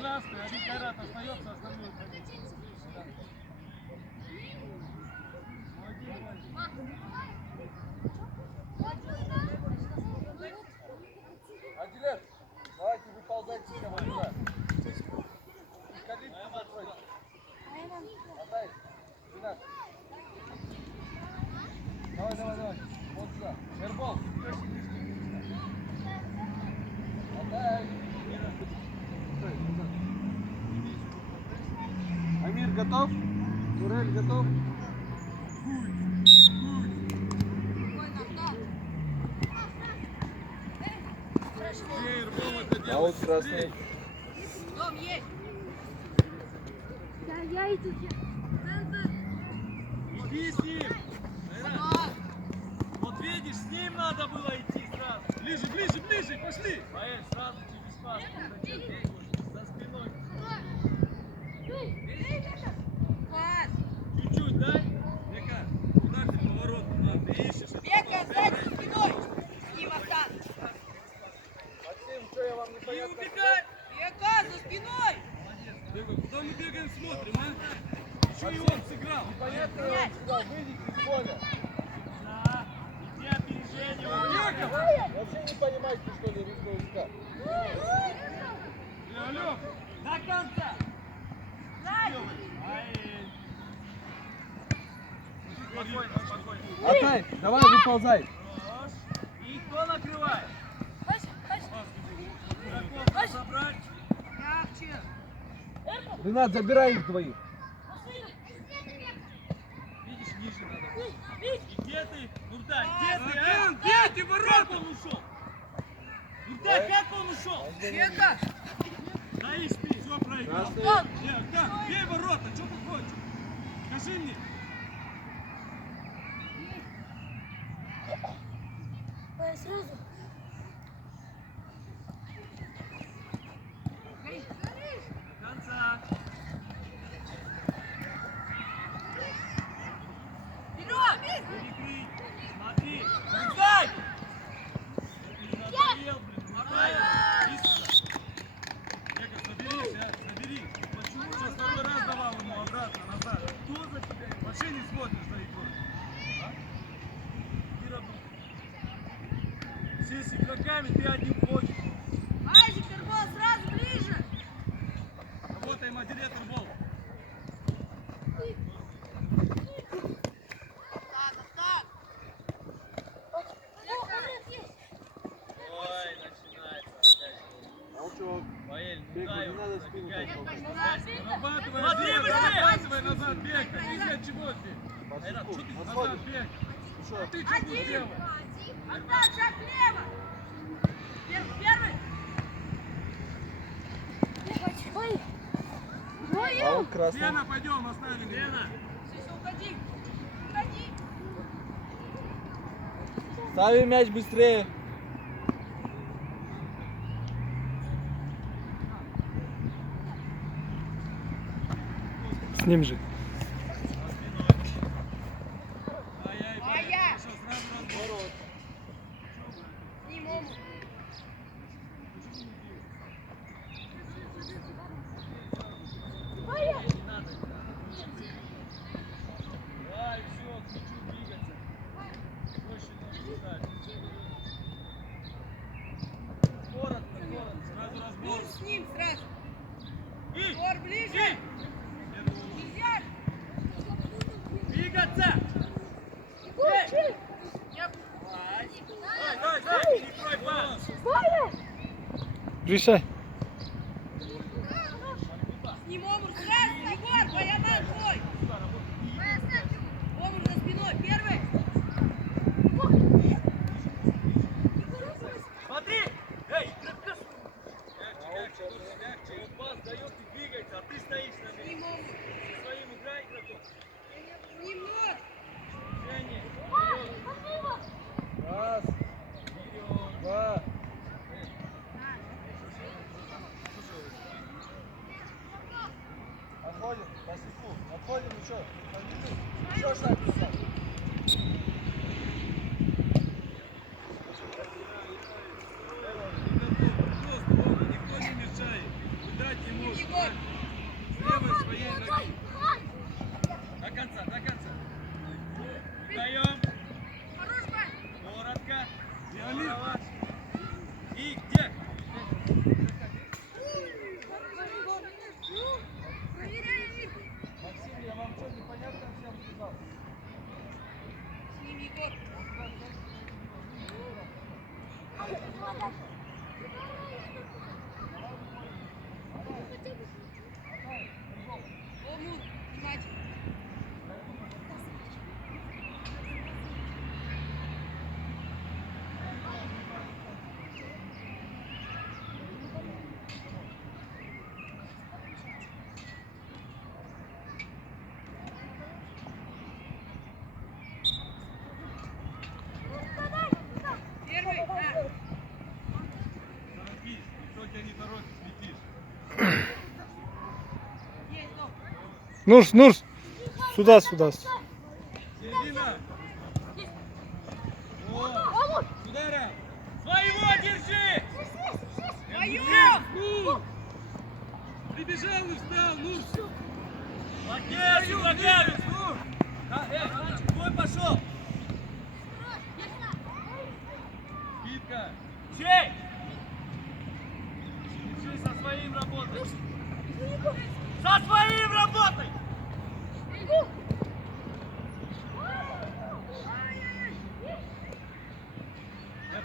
Красный, один Кайрат остается, остальные уходите. Адилет, давайте выползайте все сюда. Ходите, посмотрите. Отдай, Ренат. Давай. Вот сюда. Эрбол. Отдай. Амир готов? Турель готов? Аут красный. Дом есть. Я иду. Иди с ним. Вот видишь, с ним надо было идти сразу. Ближе, пошли. Поверь, сразу через пас. За спиной. Чуть-чуть, дай. Века, куда ты поворот надо? Ты ищешь. Века, сзади спиной. С ним остаться. Максим, что я вам не Не убегай. Века, за спиной. Молодец. Куда мы бегаем, смотрим, а? Еще и он сыграл. Непонятно, он сыграл. Выйдите из поля. Да. Иди опережение. Вообще не понимаете, что ли, русского языка? Алло, до конца. Спокойно. Атай, давай выползай. И кто накрывает? Собрать. Ренат, забирай их двоих. Видишь, ниже надо. Где ты? Нуртай, где ты, а? Где ты, ворот? Как он ушел? Нуртай, как он ушел? Века. Дай спи, все проиграл. Как? Бей ворота, что ты хочешь? Скажи мне. Сразу. До конца. Вперед! Перекрыть. Смотри. Дай! Надоел, блин. Надоел. Быстро. Века, соберись, а. Соберись. Почему сейчас второй раз давал ему обратно, назад? Кто за тебя? Вообще не смотришь за игрой. А? Иди работай. Все с игроками, ты один ходишь. Айзек, Эрбол, сразу ближе. Работаем, Адилет, Эрбол. Ладно, так. Ой, начинается опять. Молчок. Ваэль, Бег, дай не его, надо спину забегай. толкать. Нарабатывай, Смотри, Адилет, быстрее! нарабатывай назад бег. Ты для чего здесь? Айрат, что ты назад Отходишь. бег? Что? А ты что будешь делать? Антон, шаг влево. Первый. Аут красный. Лена, пойдем, оставим. Лена. Здесь уходи. Уходи. Ставим мяч быстрее. С ним же. Моя. С ним он. Давай, все, к мячу двигаться. Больше не ждать. Коротко, сразу разбор. С ним сразу. И! Двор ближе. Нельзя. Двигаться! Эй. Дай, перекрой пас! Решай. С ним Омур сразу. Егор, Баянан твой. Омур за спиной. Первый. Смотри! Эй, крепко! Мягче. Вот пас дает и двигается, а ты стоишь на С ним месте. Омур. Со своим играй игроком. Немного. Женя, Раз, два. секунду. Отходим еще. Еще шаг туда. Никто не мешает. Дать ему Егор. с левой своей ноги. До конца, до конца. Даем. Хорош, Бань. Коротко. Здорово. И где? Максим, я вам что, непонятно всем сказал? С ним Егор. Ому, внимательно. Первый, да. Торопись. Никто тебя не торопит, летишь. Есть, ну. Нурс, Нурс. Сюда, сюда. Середина. О, удара. Своего держи. Твоё! Прибежал и встал, ну все. Лакею, лакею. Твой пошел. Китка. Чей? Держи со своим работай. Со своим работай.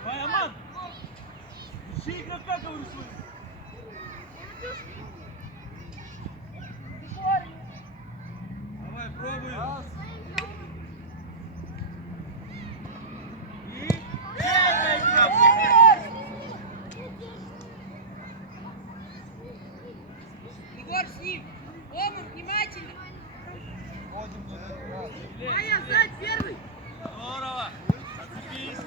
Баяман. Держи игрока, говорю, свою. Давай, пробуй. И чекай, Егор, с ним. Ому, внимательно. Ходим на этот раз. Майя, сзади, первый. Здорово. Зацепись.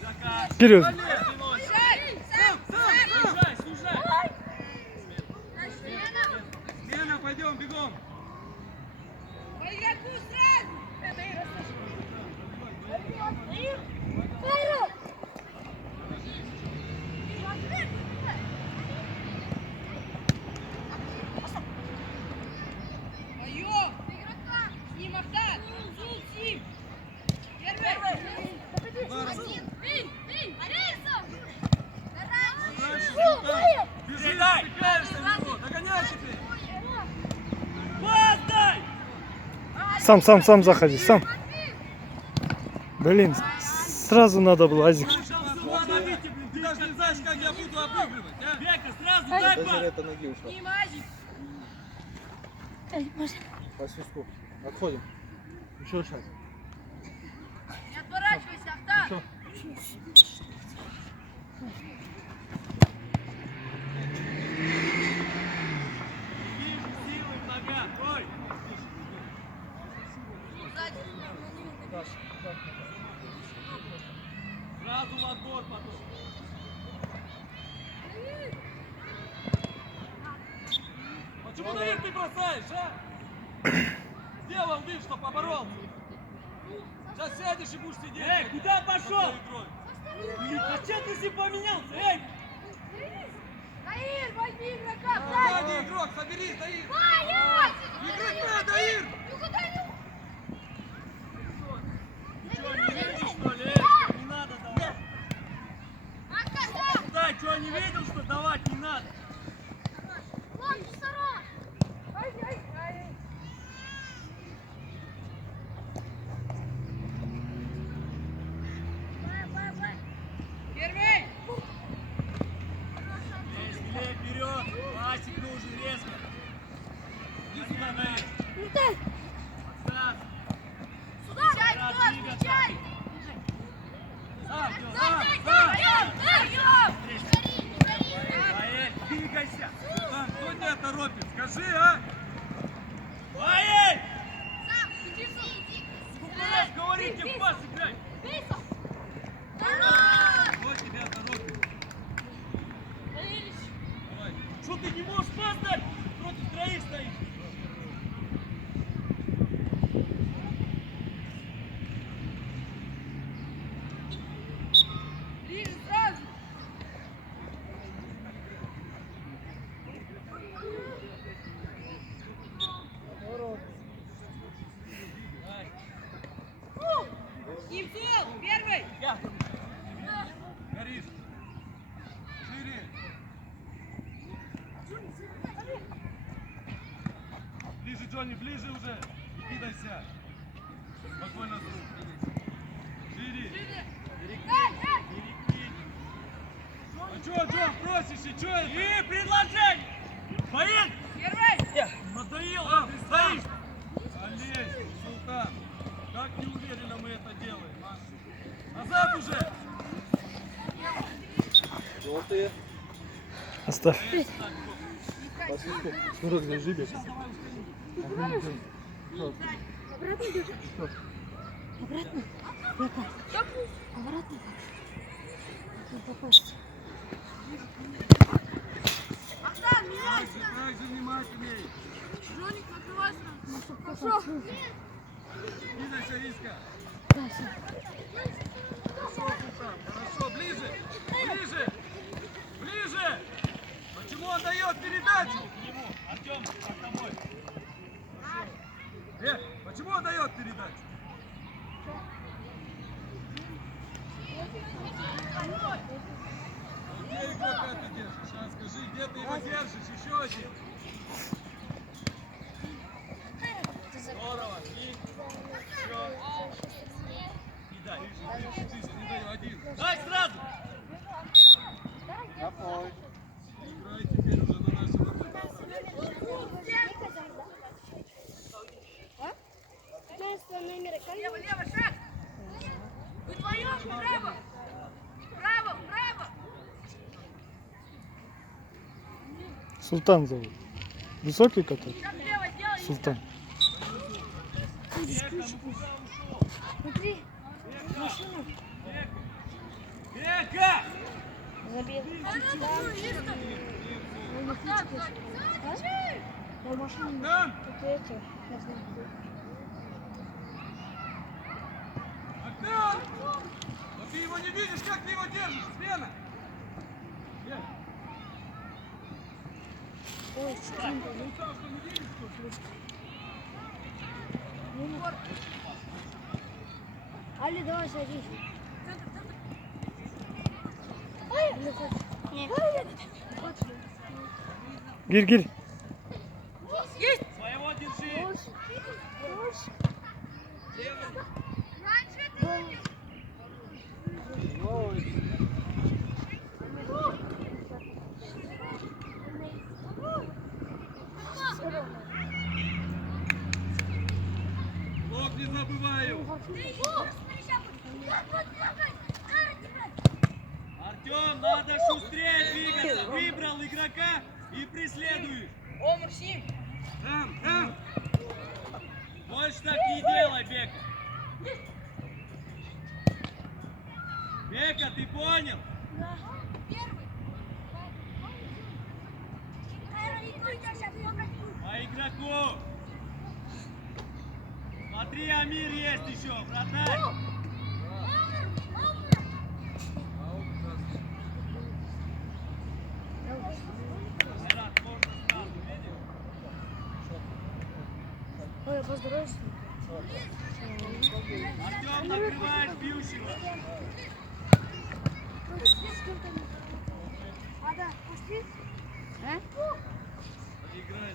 Заказ. Вперед. Бежать! Сам, Служай, служай. Смена, пойдем, бегом. По игроку сразу! Твоё! С ним Ахтар! Зул с ним! Первый! Бежи, спекаешься в него. Догоняй теперь. Пас дай. Сам заходи, сам. Блин, сразу надо было, Азик. Ты даже не знаешь, как я буду обыгрывать, а? Бека, сразу дай пас. Это ноги ушла. С ним Азик! По свистку. Отходим. Еще шаг. Не отворачивайся, Ахтар! Еще. Вижу силы в ногах. Ой. Сразу в отбор потом. Почему наверх ты бросаешь, а? Сделал вид, что поборолся. Сейчас сядешь и будешь сидеть. Эй, куда пошел? Зачем ты с ним поменялся? Эй! Таир, возьми игрока! Сзади игрок, соберись, Таир! Игрока, Таир! Ничего не видишь, что ли? Эй, не надо давать. Да, что, не видел, что давать не надо? Первый! Смелее вперед! Пасик нужен резко! Иди сюда, Таир! Отстань! Встречай, Рад кто? двигаться. Встречай! Ваэль, двигайся! Кто тебя торопит? Скажи, а? Ваэль! Сколько раз говорите, в пас играй! Кто тебя торопит? Давай. Что ты не Джонни, ближе уже. И кидайся. Спокойно. Шире. А чё, Джон, просишь, и чё это? И предложение! Поедь! Первый! Надоел, а ты стоишь! Олесь, Султан, как неуверенно мы это делаем, а? Назад уже! Желтые. Оставь. Пасушку. Урок зажили. Обратно бежишь. Обратно. Века. Обратно. Не попасть. Так же внимательней! Жоник, накрывай сразу. Хорошо. Кидайся, Риска! Хорошо. Хорошо, ближе! Ближе! Ближе! Почему он дает передачу? К нему. Артем, под тобой. Почему он дает передачу? Где игрока ты держишь? А, скажи, где ты его держишь? Еще один. Здорово. И еще. И дай. Не даю. Один. Дай сразу. Напой. Играй теперь уже на нашего врага. 15 номер. Лево, лево, шаг! Вдвоем, право! Право, право! Султан зовут. Высокий который? Шаг лево делай! Султан. Смотри. Машина. Бека! Забил. Я машину. Там! Это эти. Я знаю. Окна! Но ты его не видишь, как ты его держишь, смена! Ой, секунду. Что, не видишь, что ли? Али, давай садись. Нет. Гирь, гирь. Своего держи! Блок не забываю! Артем, надо шустрее двигаться! Выбрал игрока и преследуешь! Омр, сим! Там! Больше так не делай, Бека! Бека, ты понял? По игроку! Смотри, Амир есть еще, вратарь! Айрат, можно сразу, видишь? Ой, поздоровайся. Артем, накрываешь бьющего!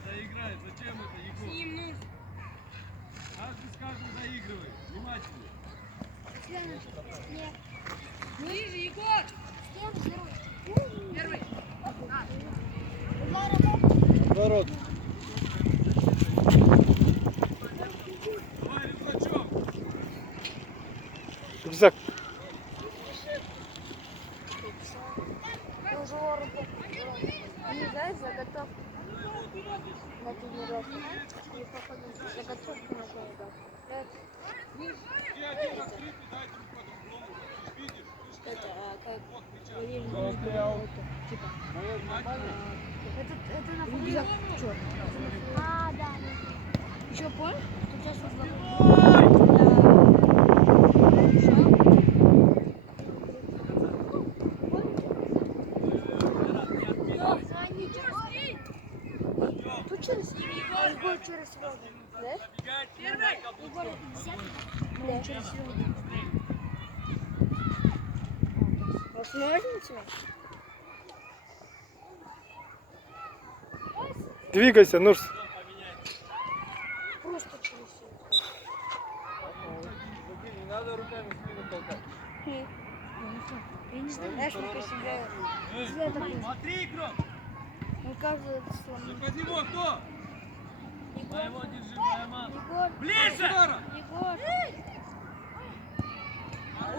Заиграй, зачем это, Егор? Сим, ну! Каждый с каждым заигрывай, внимательно. Ближе, Егор! Первый! Ворот. Давай, рюкзачок! Рюкзак. Они знают заготовку на тренировку. И походу заготовку на тренировку. Где один открытый, дайте ему по-другому. Ты ж видишь, ты ж Это как вот мяча. типа. Это на футболе черный. А, да. Еще понял? Тут сейчас тут через Егор через воду. Да? Забегает, первый! Да, через воду. Возможно тебя? Двигайся, Нурс. Я не знаю, знаешь, мне кажется, Эй, Света блин. смотри, игрок! Он кажется Ну, сломан. под него кто? Моего держи, моя мама. Егор. Ближе! Егор. О,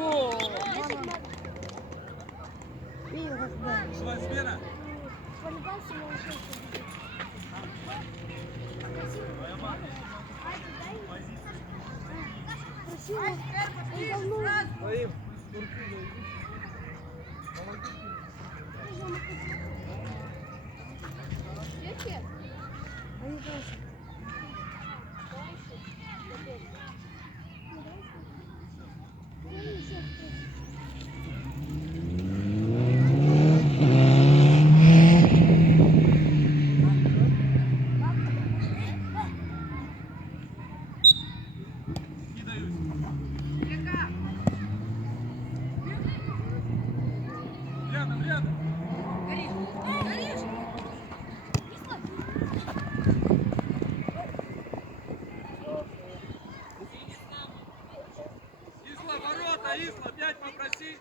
мама. Видел, как да. Ушла смена. Полюбался, но ушел. Моя мама. Красиво. Он давно. Своим. Турки зайди. Помоги. Они тоже. Кидаюсь. Рядом, рядом. Исла, ворота, Исла, 5 попроси.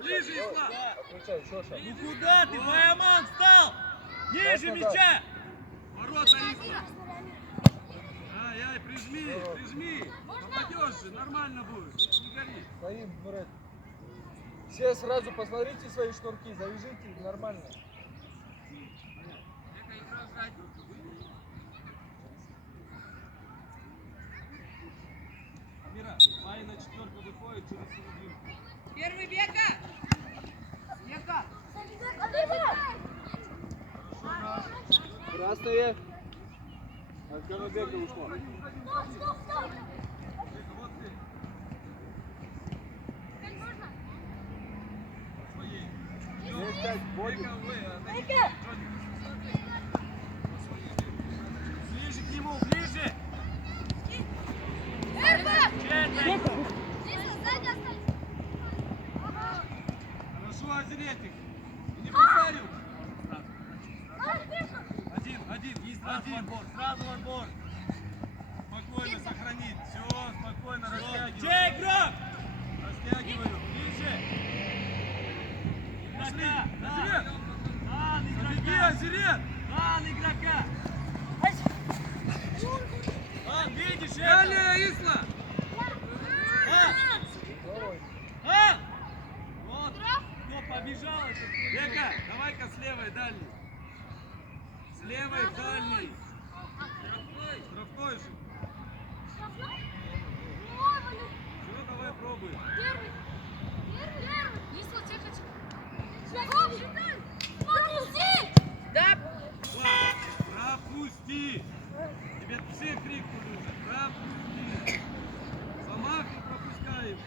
Ближе, Исла. Отключай, еще шаг. Ну куда ты, Баяман, встал? Ниже мяча. Ворота, Исла. Ай-ай, прижми. Попадешь же, нормально будешь. Не гори. Своим, Мурат. Все сразу посмотрите свои шнурки, завяжите, нормально. Мира, Майя на четверку выходит через середину. Первый Бека! Бека! Красные. От Ганубека ушло. Вот ты. Своей. Есть 5, вводим. Бека, вы, отойдите. Ближе к нему, ближе. Хорошо, Озеретик. И не бросай его. Один, есть один. Сразу в отбор. Спокойно сохранить. Все, спокойно растягиваю. Чей, игрок? Растягиваю. Ближе. Пошли. Озерет. Забеги, Озерет. Игрока. Видишь, далее, Исла. Вот. Кто побежал? Бека, давай-ка с левой дальней. С левой дальней. Штрафной же. Все, давай пробуем. Да! Пропусти. Тебе все крикнули уже. Пропусти. Сама ты пропускаешь.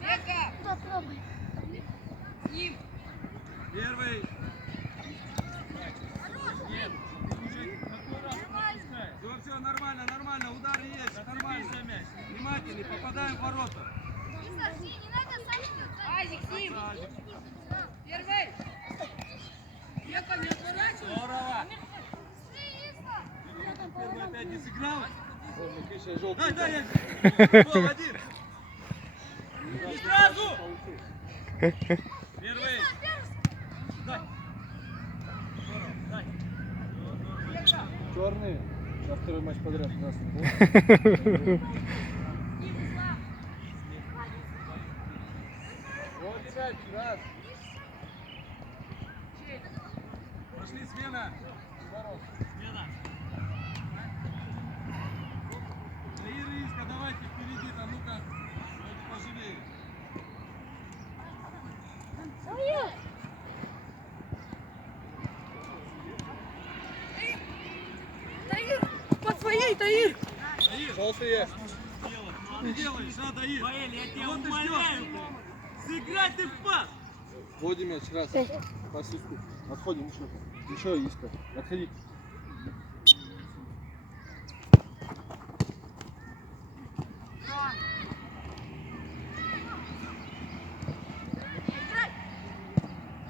Бека! Кто пробует? С ним! Первый. Нет. Ты уже какой раз пропускаешь. Все, нормально. Удар есть. Нормально. Внимательней. Попадаем в ворота. Азик, с ним! Первый! Бека, не отворачивай! Здорово. Первый опять не сыграл. Микиша, желтый. Дай, я. Гол один. И сразу. Первый. Дай. Здорово, дай. Черный. На второй матч подряд красный. Вот. Вот мяч, раз. Пошли, смена. Смена. Заир и Иска, давайте впереди, там, ну-ка, давайте поживее. Под своей, Таир! Заир, Желтые. что ты делаешь, а, Даир? Я тебя умоляю. Сыграй ты в пас. Вводим мяч, раз. По свистку. Отходим еще. Еще Иска. Отходи.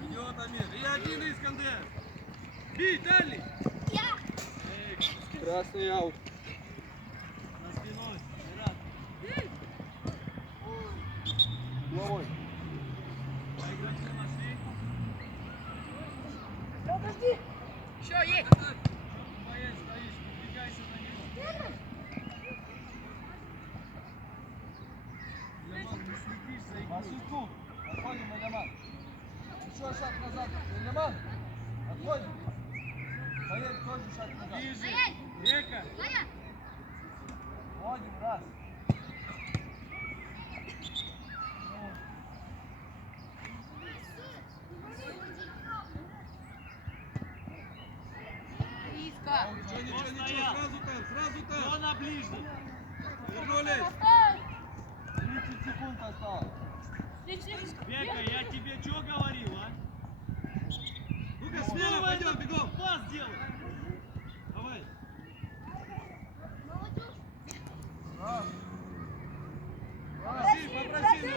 Идет Амир. И один Искандер. Бей, дальний. Красный аут. За спиной. Раз. Пас свистку. Отходим, Элеман. Еще шаг назад. Элеман. Отходим. Поедь, тоже шаг назад. Ближе. Река. Вводим, раз. Близко. Ничего, сразу там. Зона ближний. Вернулись. 30 секунд осталось. Века, я тебе что говорил, а? Ну-ка, смело пойдем, бегом. Пас делай. Давай. Раз. Попроси, попроси.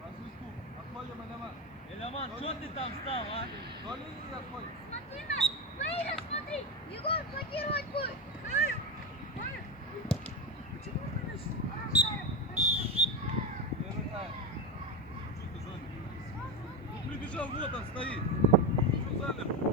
Пас свистку. Отходим, Элеман. Элеман, что ты там встал, а? До линии отходим. Смотри на выигрыш, смотри. Егор, блокировать будет. Первый тайм. Что ты, Жанна? Ну, прибежал, вот он стоит. Что замер?